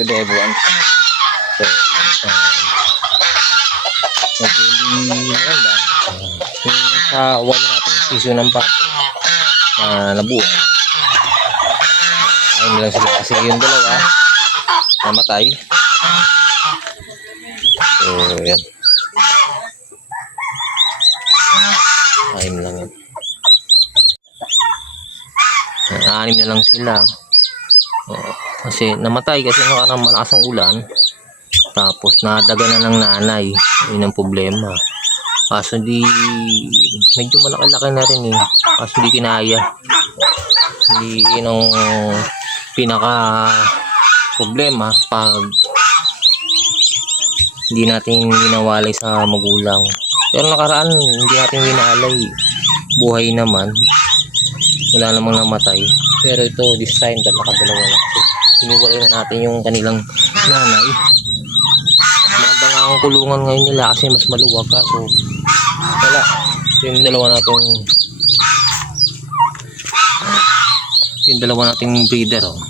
Good day everyone. So, naguli maganda. Yung sa wala natin season ng pato na nabuhay. Ayun lang sila kasi yung dalawa namatay. So, yan. Ayun lang yan. Anim na lang sila. Kasi namatay kasi nakarang malakas ang ulan. Tapos nadaga na ng nanay. Yun ang problema. Kaso di medyo malaki-laki na rin eh. Kaso di kinaya. Hindi yun ang pinaka problema pag hindi natin winawalay sa magulang. Pero nakaraan hindi natin winalay. Buhay naman. Wala namang namatay. Pero ito this time nakadalawa na. So, sinuwalay na natin yung kanilang nanay. Maganda nga ang kulungan ngayon nila kasi mas maluwag ka. So wala. Yung dalawa nating breeder oh.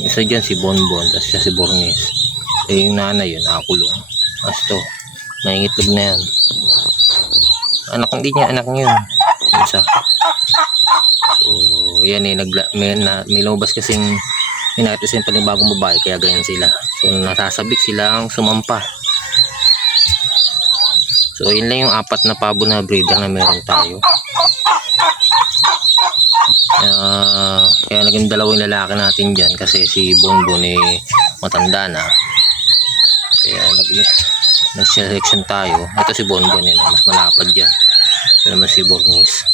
Isa dyan si Bonbon, tapos siya si Bornes. Eh yung nanay yun nakakulong. As to nangingitlog na yan. Hindi niya anak niya yun. Isa. So yan eh may lumabas kasing inatis yung panibagong babae kaya ganyan sila. So nasasabik sila ang sumampa. So yun lang yung apat na pabo na breeder na meron tayo. Kaya naging dalawang lalaki natin dyan kasi si Bonbon eh matanda na. Kaya nag-selection tayo. Ito si Bonbon yun, mas malapad dyan. Ito naman si Bornis.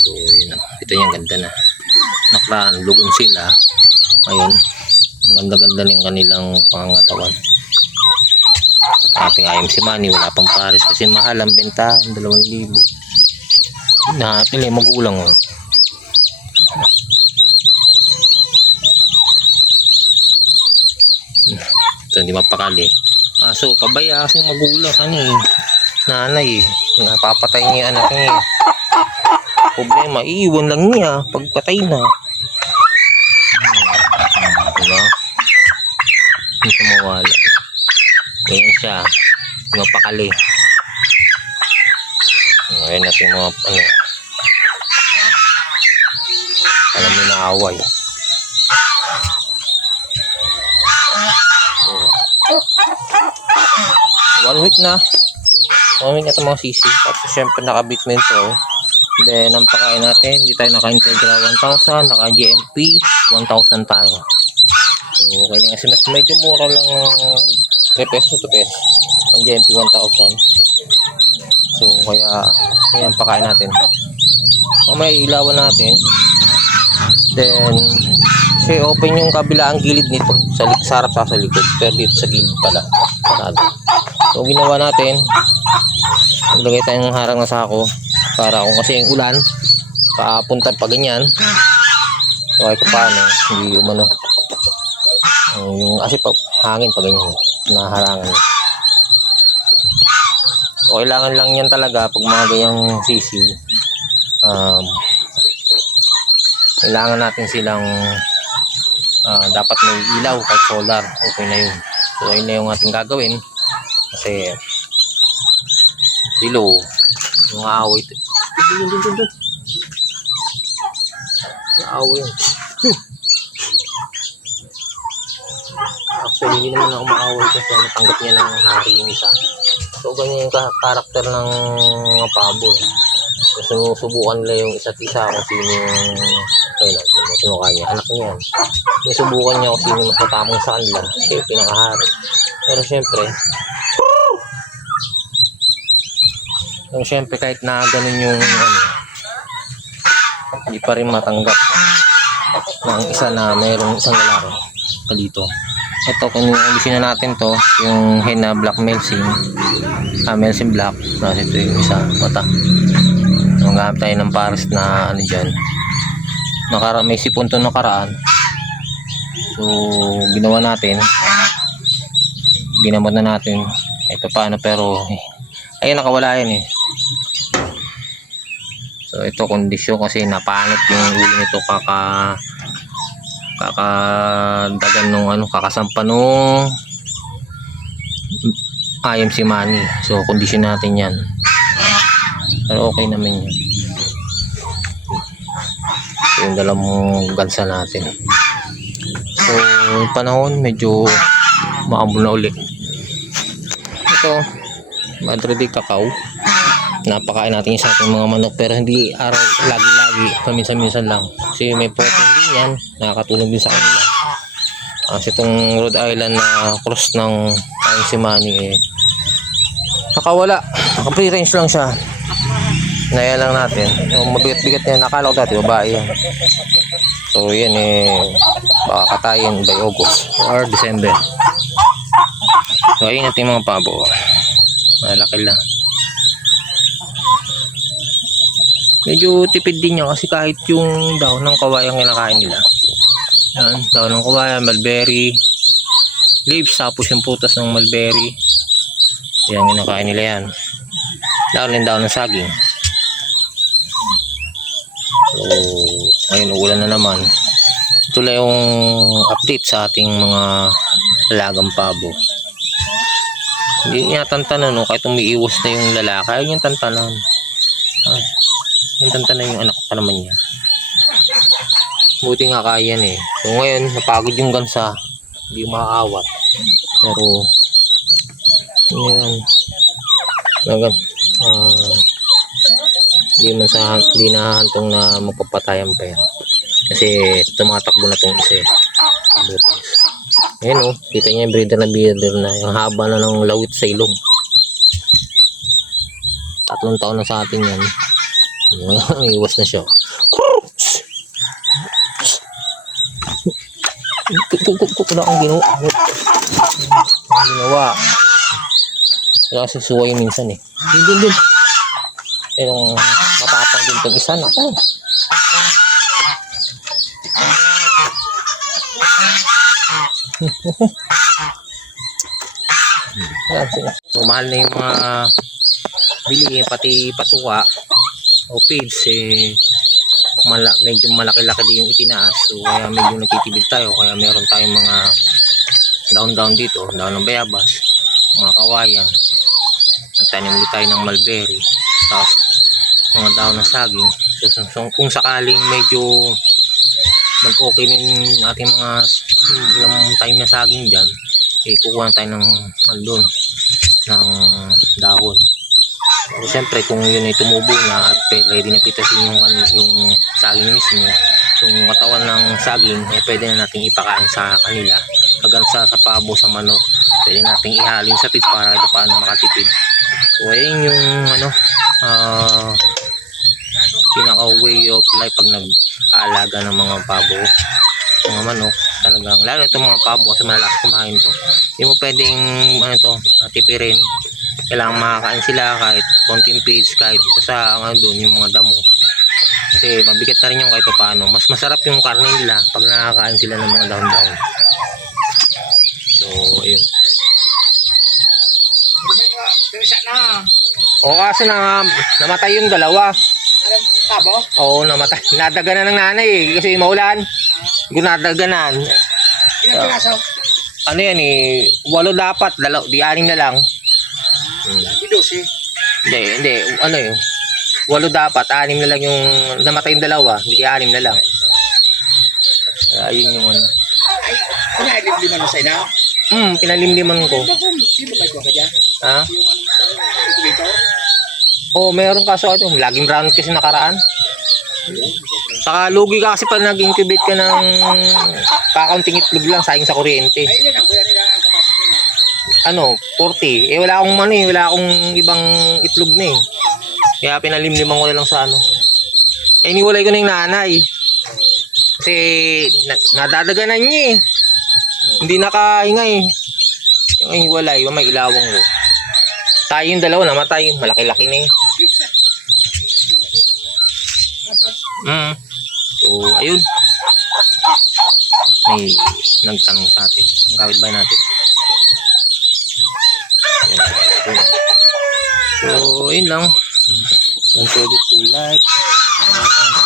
So yun o, ito yung ganda na. Nakaraan, lugon sila. Ayun, maganda-ganda na yung kanilang pangangatawan. Ating IMC money, wala pang pares kasi mahal ang benta, 2,000. Napili magulang o. Ito hindi mapakali. So pabaya kasi magulang nanay napapatay niya anak niya. Problema iiwan lang niya pagpatay na. Diba? Hindi mawala. Ganyan siya mapakali. Ngayon natin mga alam mo na away. One week na ito mga sisi. Tapos syempre nakabit mo ito. Then ang pakain natin, hindi tayo naka-integra 1,000, naka-GMP 1,000 tayo. So okay lang kasi mas medyo mura lang 3 pesos, 2 pesos ang GMP 1,000. So kaya ang pakain natin. May ilawan natin. Then kasi open yung kabilang gilid nito sa harap sa likod, pero dito sa gilid pala. So ginawa natin, naglagay tayong harang na sako para kung kasi yung ulan papunta pa ganyan, so ay paano hindi umano yung kasi hangin pa ganyan naharangan. So kailangan lang yan talaga pag mga ganyang sisiw, kailangan natin silang dapat may ilaw kahit solar, okay na yun. So ayun na yung ating gagawin kasi below yung away dun away actually hindi naman ako maaway kasi natanggap niya ng hari yung isa. So ganyan yung karakter ng mga pabo so subukan nila yung isa't isa kung sino yung tinukha niya, anak niya yan. Subukan niya kung sino mas matamang sa kanila kasi pinakahari. Pero syempre kahit na ganun yung hindi pa rin matanggap ng isa na mayroong isang lalaki dito. Ito kung alisin na natin to yung hen na black Melsim, Melsim black, kasi ito yung isa mata. Maghanap tayo ng pares na dyan. May sipon to nakaraan. So ginawa natin, ginamot na natin ito paano, pero ayun nakawala yan eh. So ito kondisyon kasi napanit yung ulo nito kakadagan nung kakasampa nung IMC money. So kondisyon natin yan, pero okay naman yan. So yung dalawang gansa natin. So yung panahon medyo maambon na uli. Ito Madrid Cacao, napakain natin sa ating mga manok, pero hindi araw lagi-lagi, paminsan-minsan lang kasi may protein din yan, nakakatulong din sa kanila. Kasi itong Rhode Island na cross ng IMC money nakawala, naka-free range lang siya. Naya lang natin yung mabigat-bigat niya, nakala ko dati babae yan. So yan baka katayin by August or December. So ayun natin mga pabo, malaki lang. Medyo tipid din niya kasi kahit yung daon ng kawayan kinakain nila. Yan, daon ng kawayan, mulberry leaves, tapos yung putas ng mulberry, yan kinakain nila yan. Daon ng saging. So ngayon ulan na naman. Ito lang yung update sa ating mga alagang pabo. Hindi niya tantanan, kahit umiiwas na yung lalaki, ayaw niyang tantanan. Yung tantanan yung anak pa naman niya. Buti nga kaya yan So ngayon napagod yung gansa, hindi maaawat, pero yan hindi nahahantong na magpapatayan pa yan kasi tumatakbo na tong isa Ayan kita niya yung breeder na yung haba na ng lawit sa ilong. 3 taon na sa atin yan. Iwas na siya. Wala akong ginawa. Kasi suway minsan Din. Yung matapang din itong isa. Ako. So mahal na yung mga bili, pati patuwa o feeds medyo malaki-laki din yung itinaas. So kaya medyo nagtitibid tayo, kaya meron tayong mga down dito, daon ng bayabas, mga kawayan, nagtanim ulit tayo ng mulberry, tapos mga daon ng saging. So kung sakaling medyo mag-okay na yung ating mga ilang time na saging dyan, kukuha tayo ng ng dahon. So, siyempre kung yun ay tumubo na at ready na pitasin yung saging mismo, yung katawan ng saging pwede na nating ipakain sa kanila. Hanggang sa pabo, sa manok, pwede nating ihalin sa feeds para ito paano makatipid. So ayun yung pinaka way of life pag nag-aalaga ng mga pabo, mga manok. Talagang lalo itong mga pabo kasi malakas kumain to, hindi mo pwedeng tipirin. Kailangan makakain sila kahit konting feeds, kahit sa doon yung mga damo, kasi mabigat na rin yung kahit paano. Mas masarap yung karne nila pag nakakain sila ng mga dahon-dahon. So ayun. O kasi namatay yung dalawa. Pabo? Oo, namatay. Nadaganan ng nanay kasi maulan. Gunadaganan. Ilang piraso? Ano yan 8 dapat, 6 na lang. Lagi 12. Hindi. 8 dapat, 6 na lang yung namatay yung dalawa. Hindi 6 na lang. Ayun yung Ay, pinalimliman mo sa ina? Pinalimliman ko. Sino may kuha ka dyan? Ha? Yung incubator? Meron kaso laging brown kasi nakaraan. Saka lugi ka kasi pag nag-incubate ka ng kakaunting itlog lang, sayang sa kuryente. Ay, ilan ang kuya nila ang capacity? 40. Wala akong wala akong ibang itlog na Kaya pinalimliman ko na lang sa iniwalay ko na yung nanay. Kasi nadadaganan niya Hindi nakahinga Yung iniwalay, may ilawang ko. Tayo yung dalawa namatay, malaki-laki na So ayun, may nagtanong sa atin yung kapitbahay natin. So ayun lang, don't forget to like, and